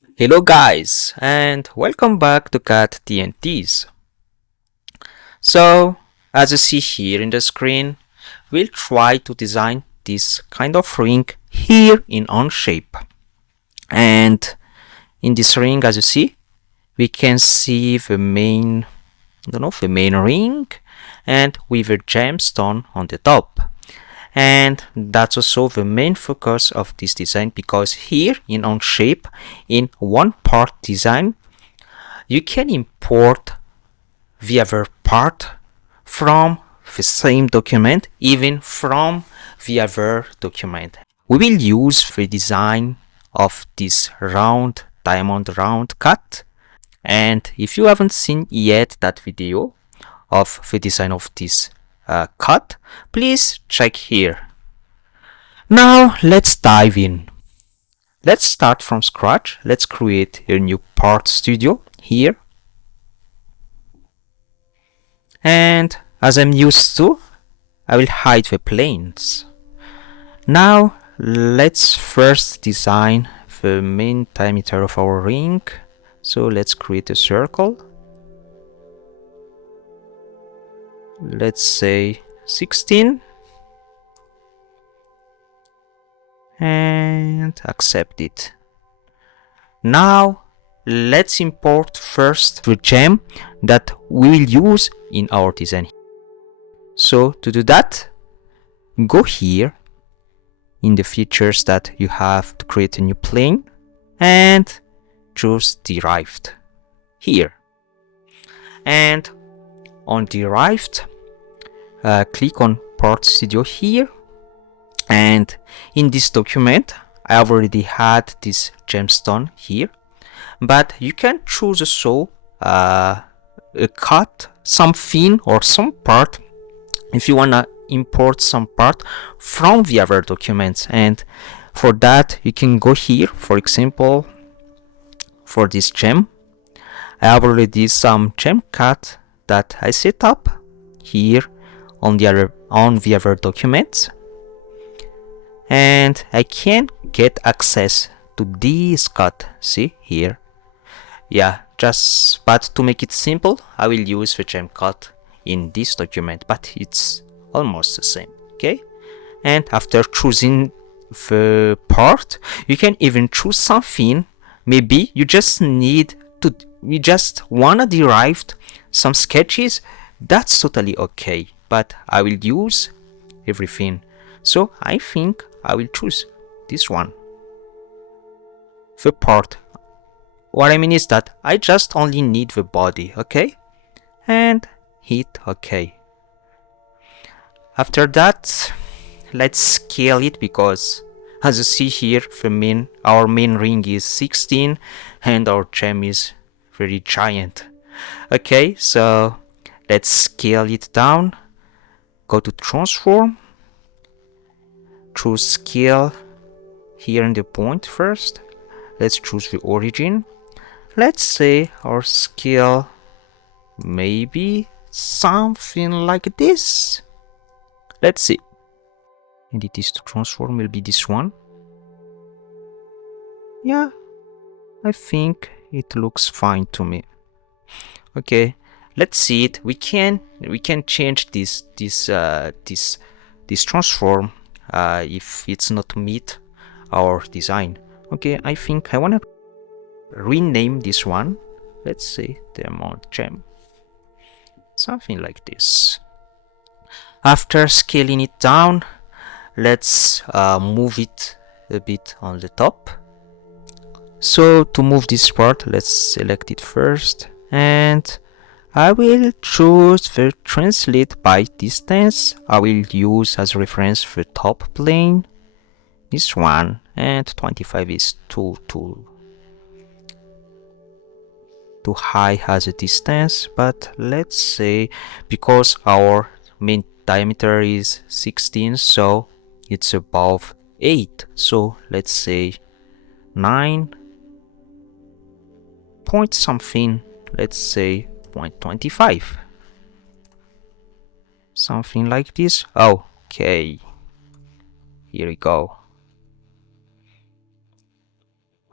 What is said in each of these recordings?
Hello guys and welcome back to CAD T&Ts. So as you see here in the screen, we'll try to design this kind of ring here in Onshape. And in this ring, as you see, we can see the main ring and with a gemstone on the top. And that's also the main focus of this design, because here in Onshape, in one part design, you can import the other part from the same document, even from the other document. We will use the design of this diamond round cut. And if you haven't seen yet that video of the design of this cut, please check here. Now let's dive in. Let's start from scratch. Let's create a new part studio here. And as I'm used to, I will hide the planes. Now let's first design the main diameter of our ring. So let's create a circle. Let's say 16 and accept it. Now let's import first the gem that we will use in our design. So to do that, go here in the features that you have to create a new plane and choose derived here. And on derived, click on part studio here. And in this document, I already had this gemstone here, but you can choose also cut something or some part if you wanna import some part from the other documents. And for that, you can go here. For example, for this gem, I have already some gem cut that I set up here on the other documents, and I can get access to this cut. See here, yeah, but to make it simple, I will use the gem cut in this document, but it's almost the same. Okay, and after choosing the part, you can even choose something. Maybe you just wanna derive some sketches. That's totally okay, but I will use everything. So I think I will choose this one, the part. What I mean is that I just only need the body, okay? And hit OK. After that, let's scale it, because as you see here, our main ring is 16 and our gem is very giant. Okay, so let's scale it down. Go to transform, choose scale here in the point first. Let's choose the origin. Let's say our scale maybe something like this. Let's see. And it is to transform will be this one. Yeah, I think it looks fine to me. Okay, let's see it. We can change this transform if it's not meet our design. Okay, I think I wanna rename this one. Let's say Diamant gem, something like this. After scaling it down, let's move it a bit on the top. So to move this part, let's select it first, and I will choose the translate by distance. I will use as reference the top plane, this one, and 25 is too high as a distance. But let's say, because our main diameter is 16, so it's above 8, so let's say 9 point something, let's say 0.25, something like this. Okay, here we go.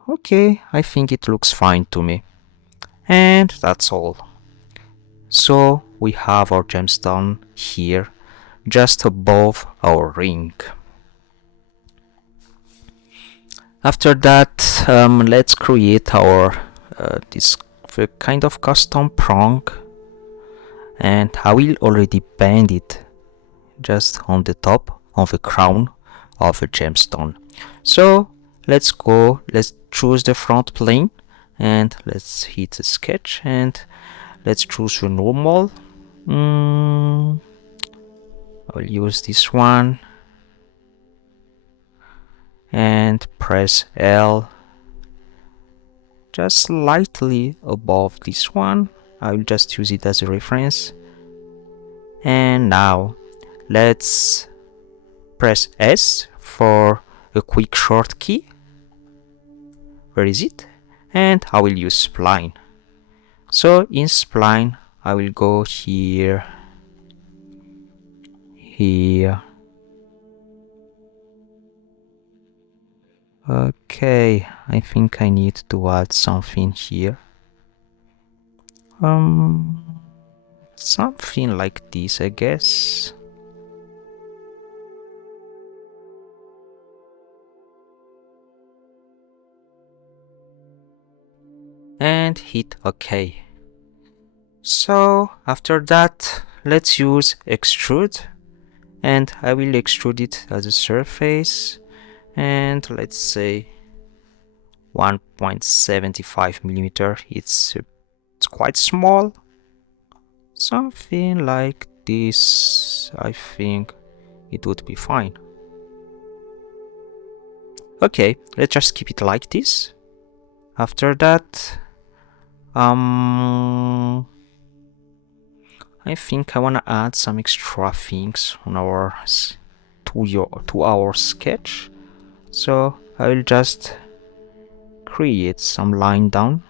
Okay, I think it looks fine to me. And that's all. So we have our gemstone here, just above our ring. After that, let's create our this kind of custom prong, and I will already bend it just on the top of the crown of a gemstone. So let's choose the front plane, and let's hit the sketch, and let's choose a normal. I'll use this one and press L just slightly above this one. I will just use it as a reference. And now let's press S for a quick short key. Where is it? And I will use spline. So in spline I will go here, here. Okay, I think I need to add something here. Something like this, I guess. And hit OK. So after that, let's use extrude, and I will extrude it as a surface, and let's say 1.75 millimeter. It's quite small. Something like this, I think it would be fine. Okay, let's just keep it like this. After that, I think I wanna add some extra things on our 2-hour sketch. So I will just create some line down,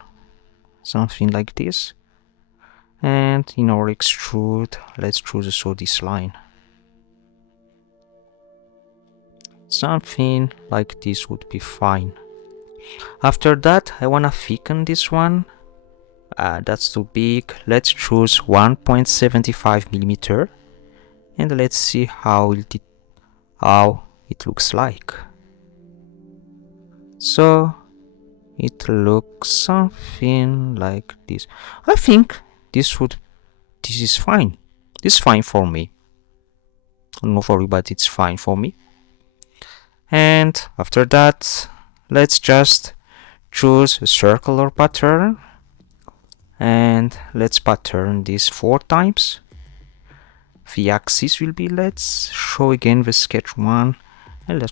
something like this. And in our extrude, let's choose also this line. Something like this would be fine. After that, I wanna thicken this one. That's too big. Let's choose 1.75 millimeter, and let's see how it looks like. So it looks something like this. I think this is fine. This is fine for me. Not for you, but it's fine for me. And after that, let's just choose a circular pattern, and let's pattern this 4 times. The axis will be, let's show again the sketch 1, and let's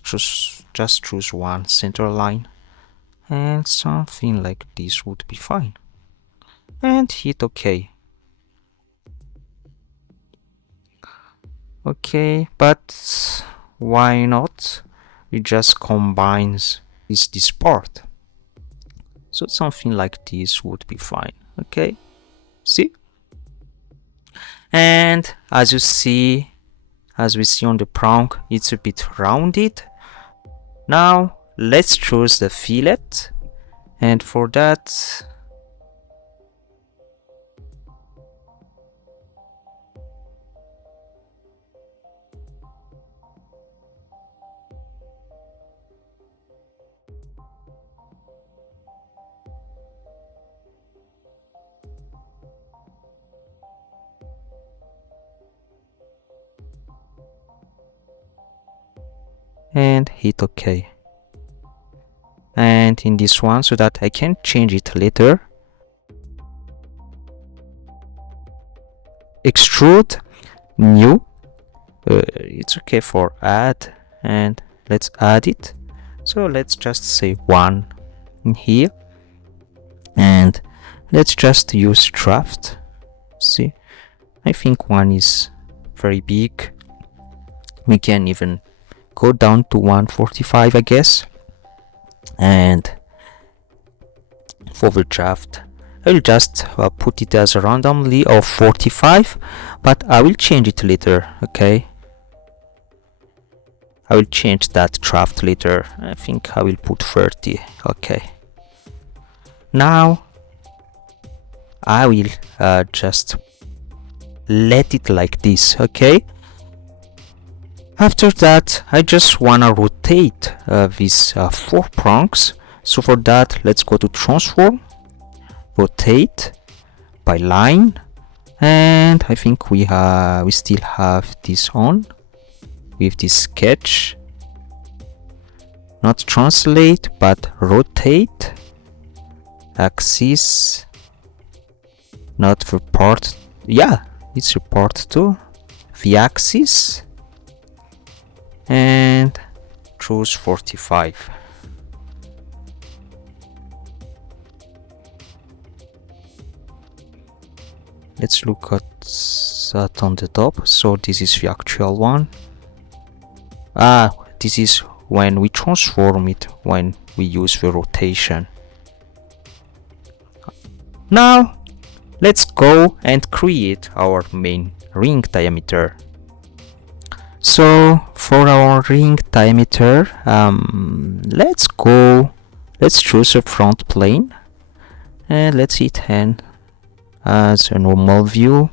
just choose one center line, and something like this would be fine. And hit OK. Okay, but why not? We just combines this part. So something like this would be fine. Okay, see? And as we see on the prong, it's a bit rounded. Now let's choose the fillet, and for that and hit OK. And in this one, so that I can change it later, extrude new, it's okay for add, and let's add it. So let's just say 1 in here, and let's just use draft. See, I think 1 is very big. We can even go down to 145, I guess. And for the draft, I will just put it as randomly of 45, but I will change it later. Okay, I will change that draft later. I think I will put 30. Okay, Now I will just let it like this, okay? After that, I just wanna rotate these 4 prongs. So for that, let's go to transform, rotate by line, and I think we still have this on with this sketch. Not translate, but rotate, axis, not report. Yeah, it's report to the axis, and choose 45. Let's look at that on the top. So this is the actual one. This is when we transform it, when we use the rotation. Now let's go and create our main ring diameter. So for our ring diameter, let's choose a front plane, and let's hit hand as a normal view,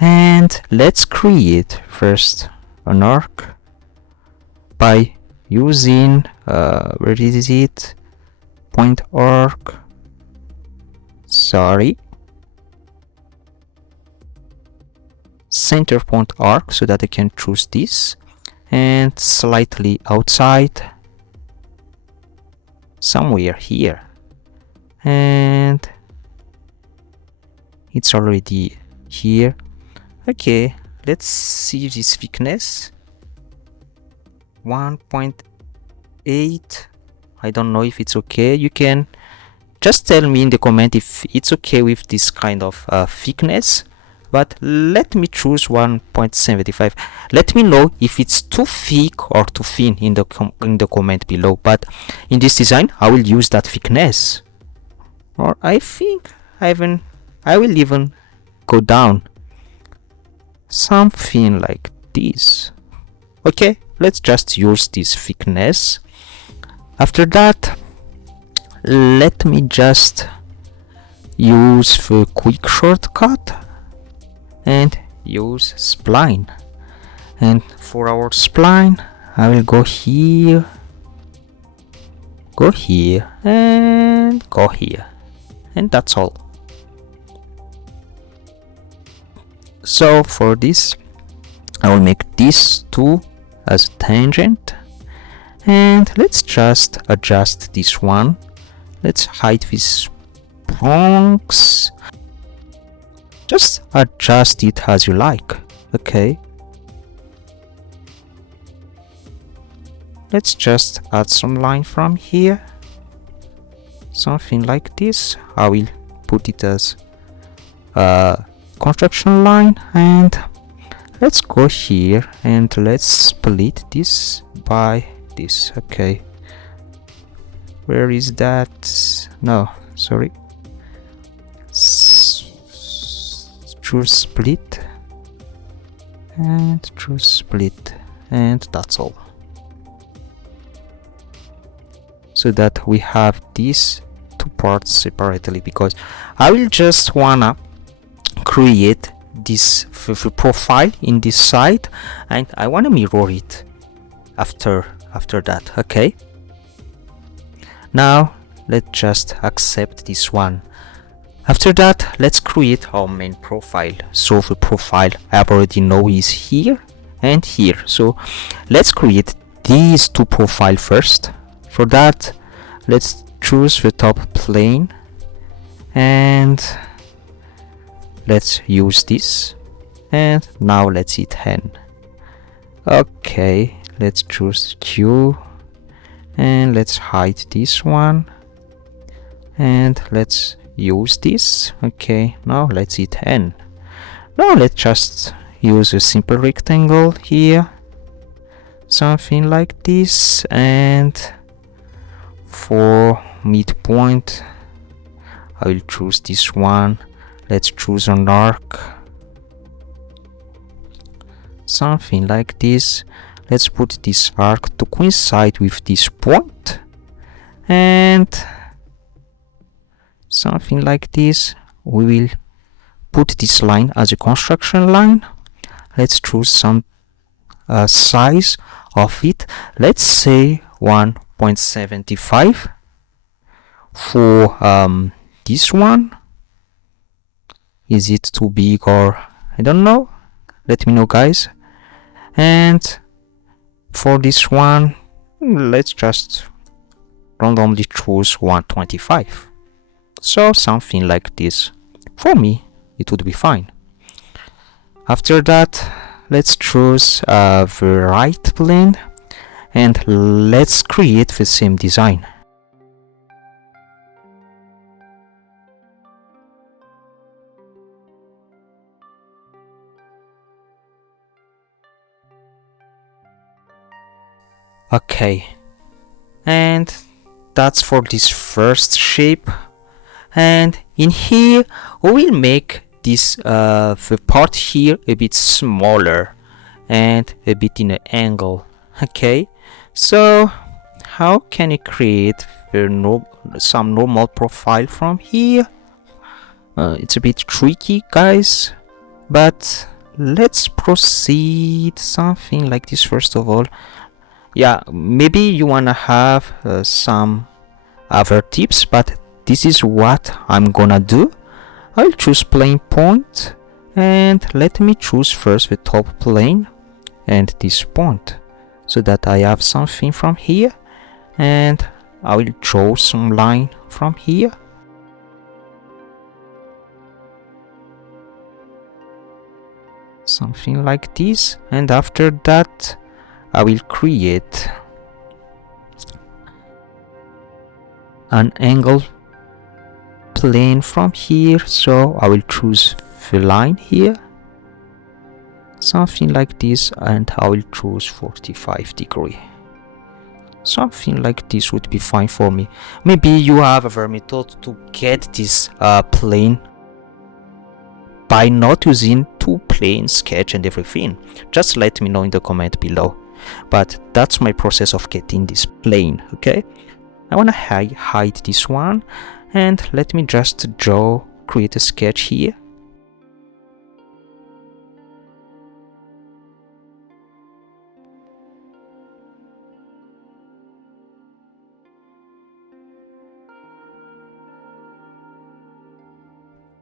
and let's create first an arc by using where is it, point arc, center point arc, so that I can choose this, and slightly outside somewhere here, and it's already here. Okay, let's see this thickness, 1.8. I don't know if it's okay. You can just tell me in the comment if it's okay with this kind of thickness, but let me choose 1.75. Let me know if it's too thick or too thin in the comment below. But in this design, I will use that thickness, or I think I will even go down something like this. Okay, let's just use this thickness. After that, let me just use the quick shortcut and use spline. And for our spline, I will go here, and go here, and that's all. So for this, I will make these two as a tangent, and let's just adjust this one. Let's hide these prongs. Just adjust it as you like. Okay, let's just add some line from here, something like this. I will put it as a construction line, and let's go here and let's split this by this. Okay, where is that? No, sorry, choose split and choose split, and that's all, so that we have these two parts separately, because I will just wanna create this profile in this side, and I want to mirror it after that. Okay, now let's just accept this one. After that, let's create our main profile. So the profile I already know is here and here, so let's create these two profiles first. For that, let's choose the top plane, and let's use this, and now let's hit N. Okay, let's choose Q, and let's hide this one, and let's use this. Okay, now let's hit N. Now let's just use a simple rectangle here, something like this, and for midpoint I will choose this one. Let's choose an arc, something like this. Let's put this arc to coincide with this point, and something like this. We will put this line as a construction line. Let's choose some size of it. Let's say 1.75 for this one. Is it too big, or I don't know? Let me know, guys. And for this one, let's just randomly choose 125. So something like this. For me, it would be fine. After that, let's choose the right plane and let's create the same design. Okay, and that's for this first shape. And in here we will make this the part here a bit smaller and a bit in an angle. Okay, so how can you create some normal profile from here? It's a bit tricky, guys, but let's proceed something like this first of all. Yeah, maybe you wanna have some other tips, but this is what I'm gonna do. I'll choose plane point, and let me choose first the top plane and this point, so that I have something from here, and I will draw some line from here. Something like this, and after that I will create an angle plane from here, so I will choose the line here, something like this, and I will choose 45 degree. Something like this would be fine for me. Maybe you have a method to get this plane by not using two plane sketch and everything. Just let me know in the comment below. But that's my process of getting this plane. Okay, I want to hide this one, and let me just create a sketch here.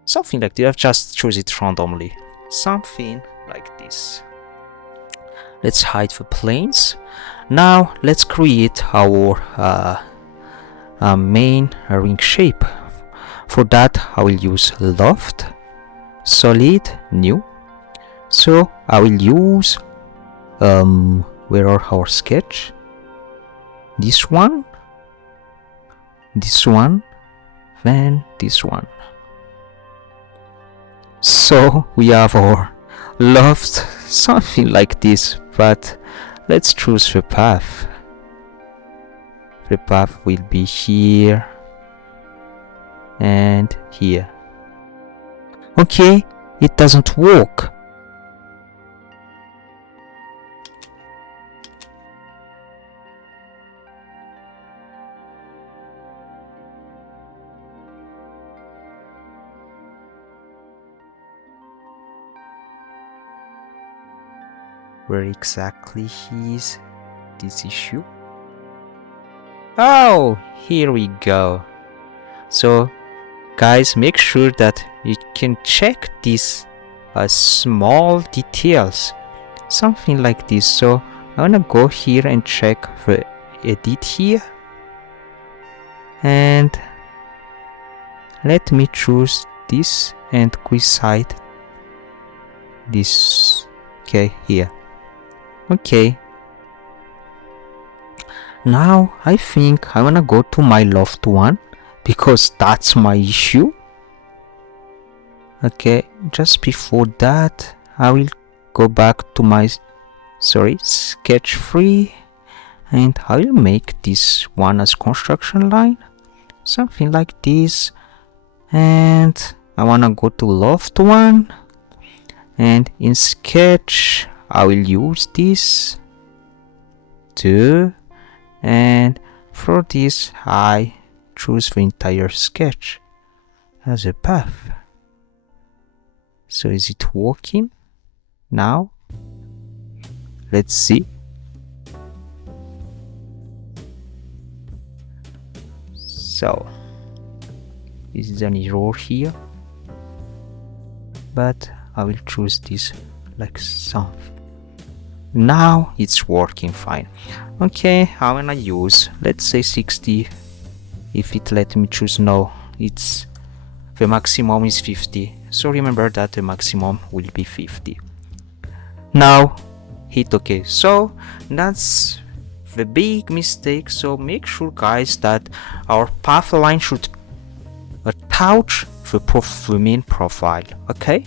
Something like this. I've just choose it randomly. Something like this. Let's hide the planes. Now let's create our main ring shape. For that I will use loft, solid, new. So I will use where are our sketch? This one, then this one. So we have our loft, something like this, but let's choose the path. The path will be here and here. Okay, it doesn't work. Where exactly is this issue? Oh, here we go. So guys, make sure that you can check these small details, something like this. So I wanna go here and check the edit here, and let me choose this and coincide this. Okay, here. Okay, now I think I wanna go to my loft one, because that's my issue. Okay, just before that I will go back to my sketch 3, and I will make this one as construction line, something like this. And I wanna go to loft one, and in sketch I will use this too, and for this I choose the entire sketch. as a path. So is it working now? Let's see. So this is an error here, but I will choose this like some. Now it's working fine. Okay, how can I use? Let's say 60. If it let me choose, no, it's the maximum is 50. So remember that the maximum will be 50. Now hit OK. So that's the big mistake. So make sure, guys, that our path line should touch the main profile. Okay.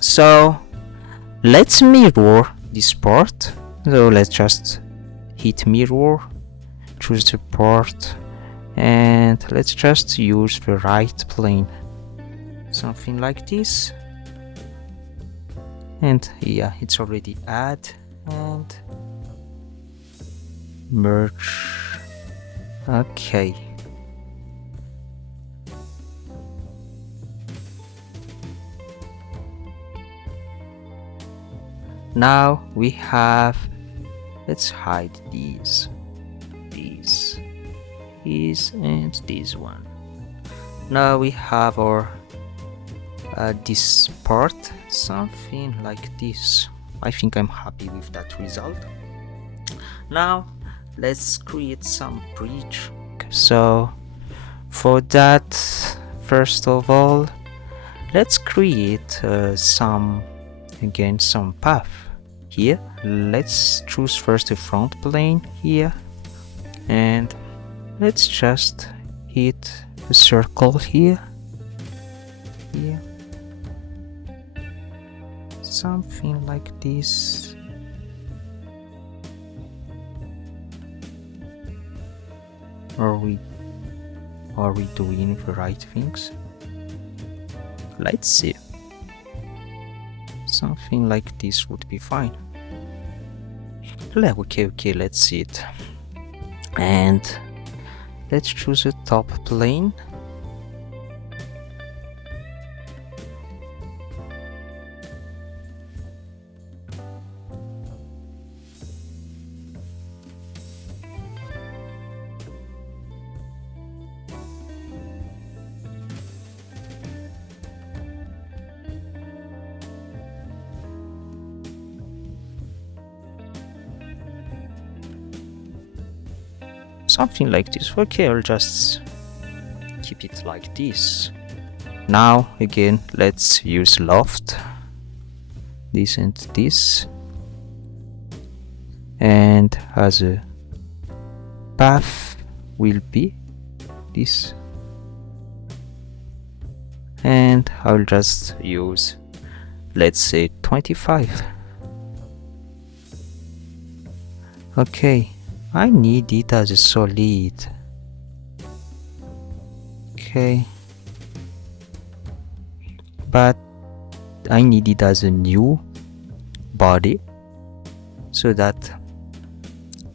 So let's mirror this part. So let's just hit mirror, choose the part, and let's just use the right plane, something like this. And yeah, it's already add and merge. Okay. Now we have, let's hide these, and this one. Now we have our this part, something like this. I think I'm happy with that result. Now let's create some bridge. So for that, first of all, let's create some path here. Let's choose first the front plane here, and let's just hit a circle here, something like this. Are we doing the right things? Let's see. Something like this would be fine. Okay, let's see it. And let's choose a top plane. Something like this. Okay, I'll just keep it like this. Now again, let's use loft, this and this, and as a path will be this, and I'll just use, let's say, 25. Okay, I need it as a solid. Okay, but I need it as a new body so that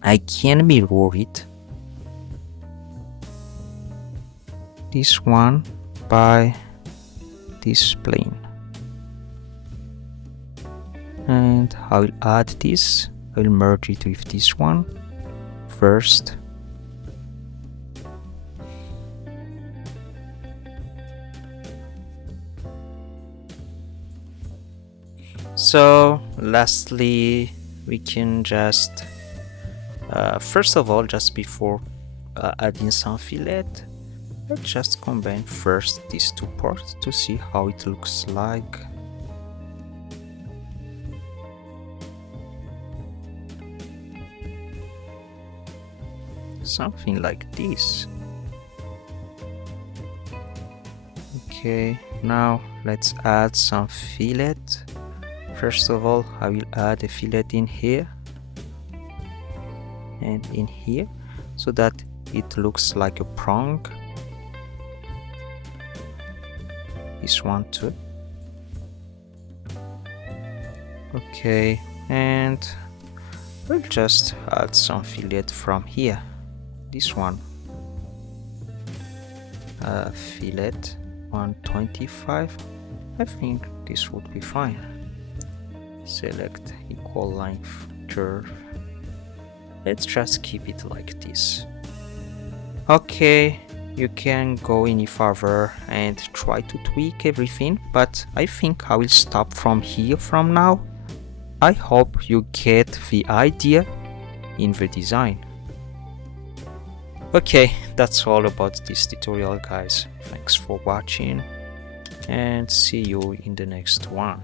I can mirror it, this one, by this plane. And I will add this, I will merge it with this one first. So lastly, we can just first of all, just before adding some fillet, let's just combine first these two parts to see how it looks like. Something like this. Okay, now let's add some fillet. First of all, I will add a fillet in here and in here so that it looks like a prong. This one too. Okay, and we'll just add some fillet from here. This one. fillet 125. I think this would be fine. Select equal length curve. Let's just keep it like this. Okay, you can go any further and try to tweak everything, but I think I will stop from here from now. I hope you get the idea in the design. Okay, that's all about this tutorial, guys. Thanks for watching and see you in the next one.